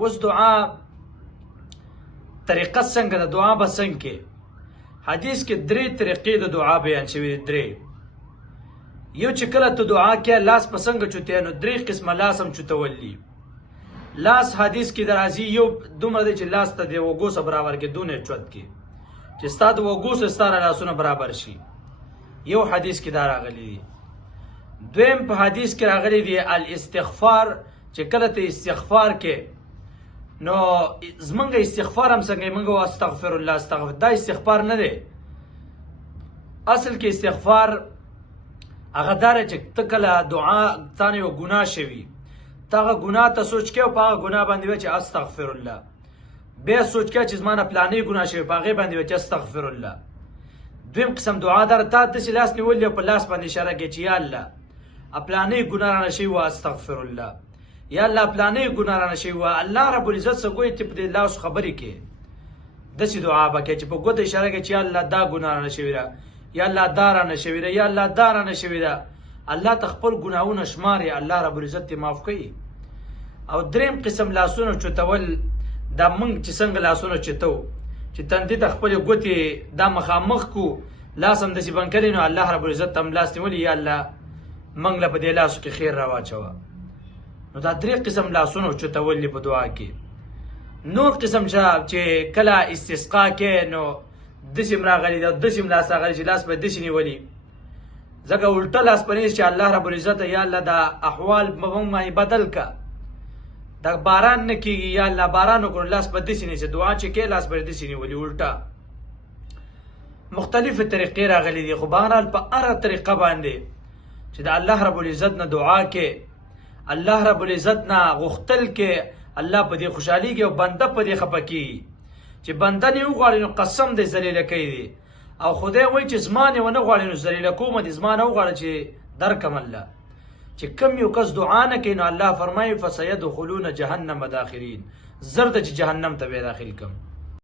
اوس دعا طریقه څنګه د دعا به څنګه حدیث کې درې طریقې د دعا بیان شوي درې یو چې کله ته دعا کې لاس په څنګه چوتې نو درې قسمه لاس هم چوتولی لاس حدیث کې درازي یو دومره دی چې لاس ته د وګو سره برابر کې دونه چوت کې چې ستا د وګو سره ستاره لاسونه برابر شي یو حدیث کې دا راغلی دی دویم په حدیث کې راغلی دی الاستغفار چې کله ته استغفار کې نو زمونږ استغفار هم څنګه موږ واستغفر الله استغفر دا استغفار نه دی اصل کې استغفار هغه داره چې ته کله دعا تانه یو ګناه شوي ته هغه ګناه ته سوچ کې او په هغه ګناه باندې وایي چې استغفر الله بیا سوچ کې چې زما نه پلانې ګناه شوي په هغې باندې وایي چې استغفر الله دویم قسم دعا داره تا داسې لاس نیولی او په لاس باندې اشاره کوي چې یا الله پلانې ګناه رانه شوي وه استغفر الله یا الله پلانې ګناه رانه شوي وه الله رب العزت څه ګویي چې په دې لاس خبرې کې داسې دعا به کوي چې په ګوته اشاره کوي چې یا الله دا ګناه رانه شوي ده یا الله دا رانه شوي ده یا الله دا رانه شوي ده الله ته خپل ګناهونه شماري الله رب العزت دې معاف کوي او دریم قسم لاسونه چوتول دا موږ چې څنګه لاسونه چوتو چې تندې ته خپلې ګوتې دا مخامخ کو لاس هم داسې بند کړی نو الله رب العزت هم لاس نیولي یا الله موږ له په دې لاسو کې خیر راواچوه نو دا درې قسم لاسونه چوتول دي په دعا کې نور قسم چې کله استسقا کې نو داسې هم راغلي ده داسې هم لاس راغلی چې لاس به داسې نیولي ځکه الټه لاس په نیسي چې الله رب العزت یا الله دا احوال په موږ باندې بدل که دا باران نه کېږي یا الله باران وکړو لاس به داسې نیسي دعا چې کې لاس به داسې نیولي الټه مختلفې طریقې راغلي دي خو بهرحال په هره طریقه باندې چې د الله رب العزت نه دعا کې الله رب العزت نه غوښتل کې الله په دې خوشحالېږي او بنده په دې خفه کېږي چې بنده نه وغواړي نو قسم دې ذلیله کوي دی او خدای وایي چې زما نه ونه غواړي نو ذلیله کوم دې زما نه وغواړه چې درکم الله چې کم یو کس دعا نه کوي نو الله فرمایي فسیدخلون جهنم داخرین زر د چې جهنم ته به داخل کم